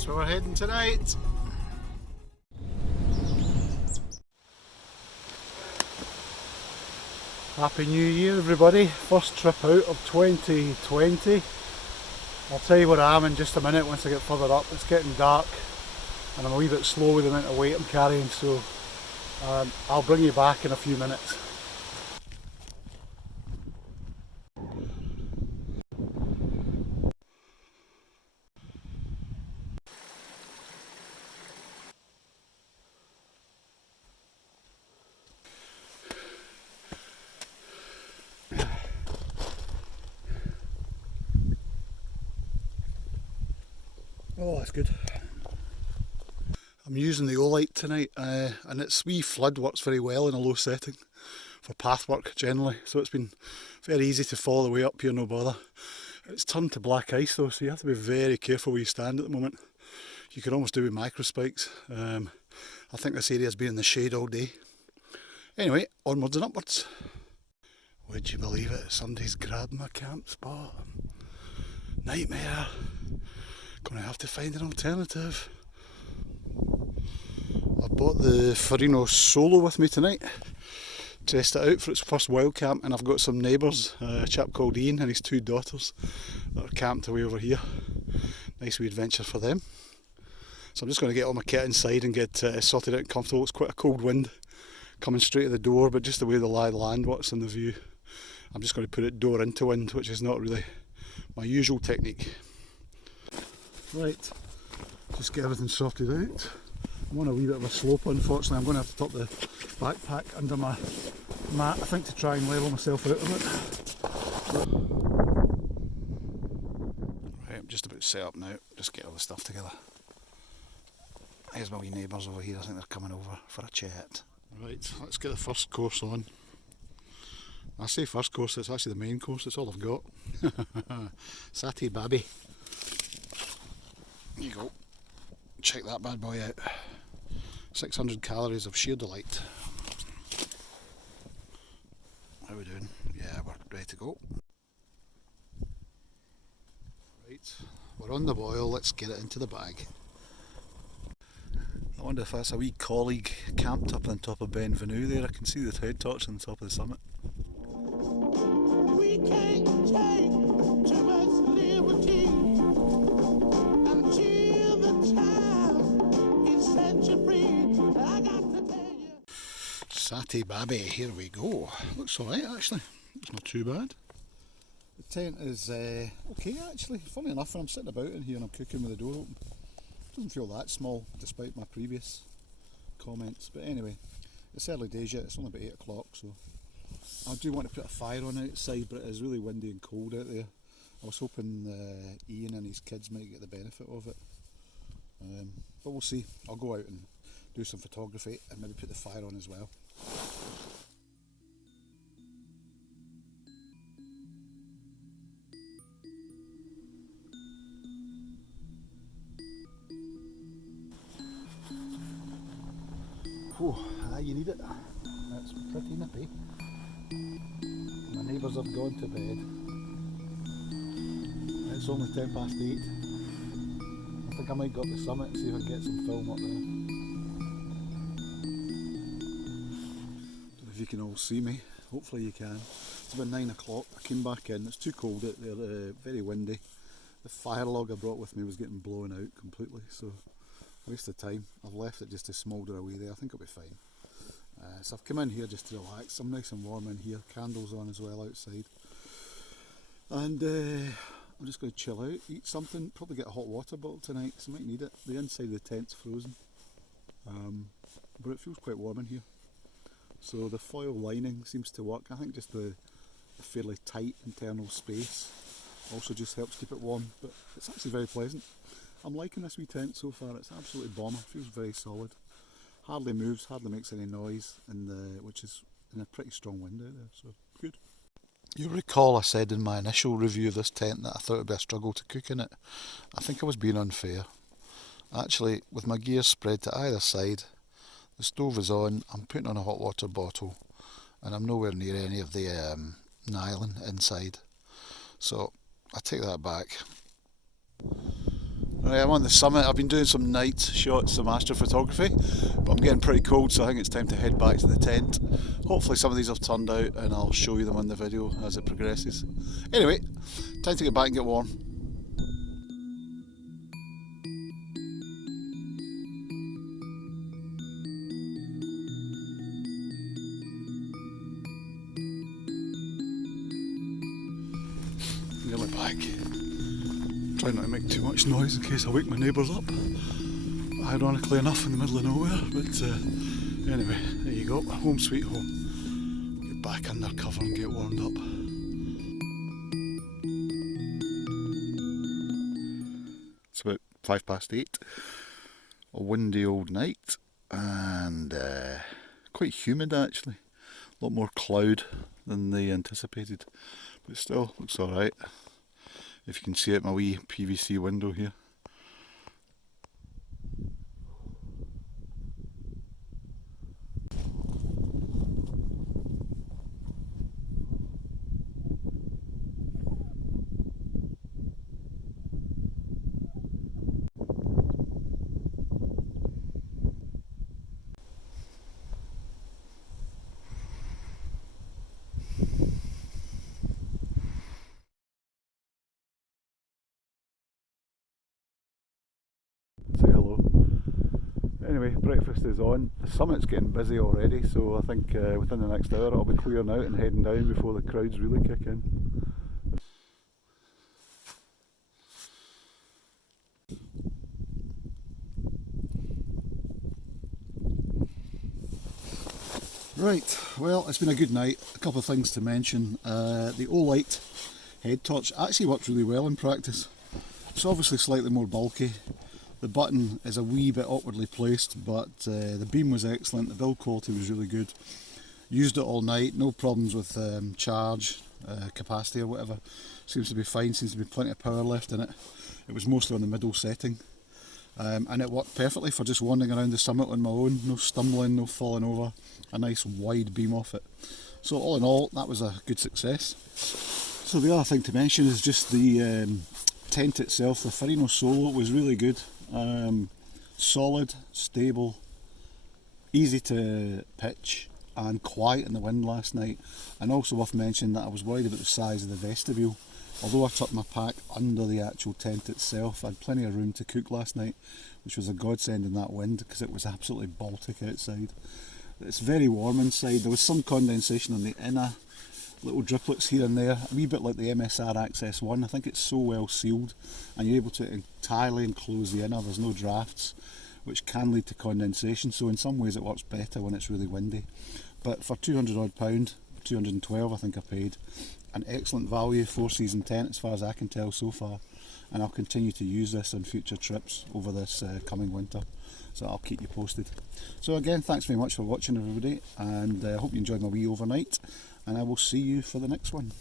That's where we're heading tonight. Happy New Year everybody, first trip out of 2020. I'll tell you where I am in just a minute once I get further up. It's getting dark and I'm a wee bit slow with the amount of weight I'm carrying, so I'll bring you back in a few minutes. Oh, that's good. I'm using the Olight tonight and its wee flood works very well in a low setting for path work generally, so it's been very easy to follow the way up here, no bother. It's turned to black ice though, so you have to be very careful where you stand at the moment. You can almost do with micro spikes. I think this area's been in the shade all day. Anyway, onwards and upwards. Would you believe it? Somebody's grabbed my camp spot. Nightmare. Gonna have to find an alternative. I bought the Ferrino Solo with me tonight. Test it out for its first Wildcamp, and I've got some neighbours, a chap called Ian and his two daughters that are camped away over here. Nice wee adventure for them. So I'm just going to get all my kit inside and get sorted out and comfortable. It's quite a cold wind coming straight at the door, but just the way the lie of the land works in the view, I'm just going to put it door into wind, which is not really my usual technique. Right, just get everything sorted out. I'm on a wee bit of a slope, unfortunately. I'm going to have to tuck the backpack under my mat, I think, to try and level myself out of it. Right, I'm just about set up now, just get all the stuff together. Here's my wee neighbours over here, I think they're coming over for a chat. Right, let's get the first course on. I say first course, it's actually the main course, it's all I've got. Satay Baby. There you go. Check that bad boy out. 600 calories of sheer delight. How are we doing? Yeah, we're ready to go. Right, we're on the boil, let's get it into the bag. I wonder if that's a wee colleague camped up on top of Ben Venu there. I can see the Headtorch on the top of the summit. We can't take too much liberty until the time is set you free. I got to tell you. Satay Baby, here we go. Looks alright actually. It's not too bad. The tent is okay actually. Funny enough, when I'm sitting about in here and I'm cooking with the door open, doesn't feel that small despite my previous comments, but anyway, it's early days yet, it's only about 8 o'clock, so I do want to put a fire on outside, but it is really windy and cold out there. I was hoping Ian and his kids might get the benefit of it, but we'll see. I'll go out and do some photography and maybe put the fire on as well. Oh, you need it. That's pretty nippy. My neighbours have gone to bed. It's only 8:10. I think I might go up the summit and see if I can get some film up there. Don't know if you can all see me. Hopefully you can. It's about 9 o'clock. I came back in. It's too cold out there, very windy. The fire log I brought with me was getting blown out completely, so waste of time. I've left it just to smoulder away there. I think it'll be fine. So I've come in here just to relax. I'm nice and warm in here. Candles on as well outside. And I'm just going to chill out, eat something. Probably get a hot water bottle tonight, because I might need it. The inside of the tent's frozen. But it feels quite warm in here. So the foil lining seems to work. I think just the fairly tight internal space also just helps keep it warm. But it's actually very pleasant. I'm liking this wee tent so far. It's absolutely bomber. Feels very solid. Hardly moves, hardly makes any noise, which is in a pretty strong wind out there, so good. You'll recall I said in my initial review of this tent that I thought it would be a struggle to cook in it. I think I was being unfair. Actually, with my gear spread to either side, the stove is on, I'm putting on a hot water bottle, and I'm nowhere near any of the nylon inside. So I take that back. Right, I'm on the summit. I've been doing some night shots, some astrophotography, but I'm getting pretty cold, so I think it's time to head back to the tent. Hopefully some of these have turned out and I'll show you them on the video as it progresses. Anyway, time to get back and get warm. Nearly back. Try not to make too much noise in case I wake my neighbours up. Ironically enough, in the middle of nowhere, but anyway, there you go, home sweet home. Get back under cover and get warmed up. It's about 8:05. A windy old night and quite humid actually. A lot more cloud than they anticipated, but still looks alright. If you can see it, my wee PVC window here. Say hello. Anyway, breakfast is on. The summit's getting busy already, so I think within the next hour I'll be clearing out and heading down before the crowds really kick in. Right, well, it's been a good night. A couple of things to mention. The Olight Headtorch actually worked really well in practice. It's obviously slightly more bulky. The button is a wee bit awkwardly placed, but the beam was excellent, the build quality was really good. Used it all night, no problems with charge, capacity or whatever. Seems to be fine, seems to be plenty of power left in it. It was mostly on the middle setting. And it worked perfectly for just wandering around the summit on my own, no stumbling, no falling over, a nice wide beam off it. So all in all, that was a good success. So the other thing to mention is just the tent itself. The Ferrino Solo was really good. Solid, stable, easy to pitch and quiet in the wind last night. And also worth mentioning that I was worried about the size of the vestibule. Although I tucked my pack under the actual tent itself, I had plenty of room to cook last night, which was a godsend in that wind because it was absolutely Baltic outside. It's very warm inside. There was some condensation on the inner, little driplets here and there, a wee bit like the MSR Access 1. I think it's so well sealed and you're able to entirely enclose the inner. There's no drafts, which can lead to condensation, so in some ways it works better when it's really windy. But for £200 odd, 212 I think I paid, an excellent value 4-season tent as far as I can tell so far, and I'll continue to use this on future trips over this coming winter, so I'll keep you posted. So again, thanks very much for watching everybody, and I hope you enjoyed my wee overnight, and I will see you for the next one.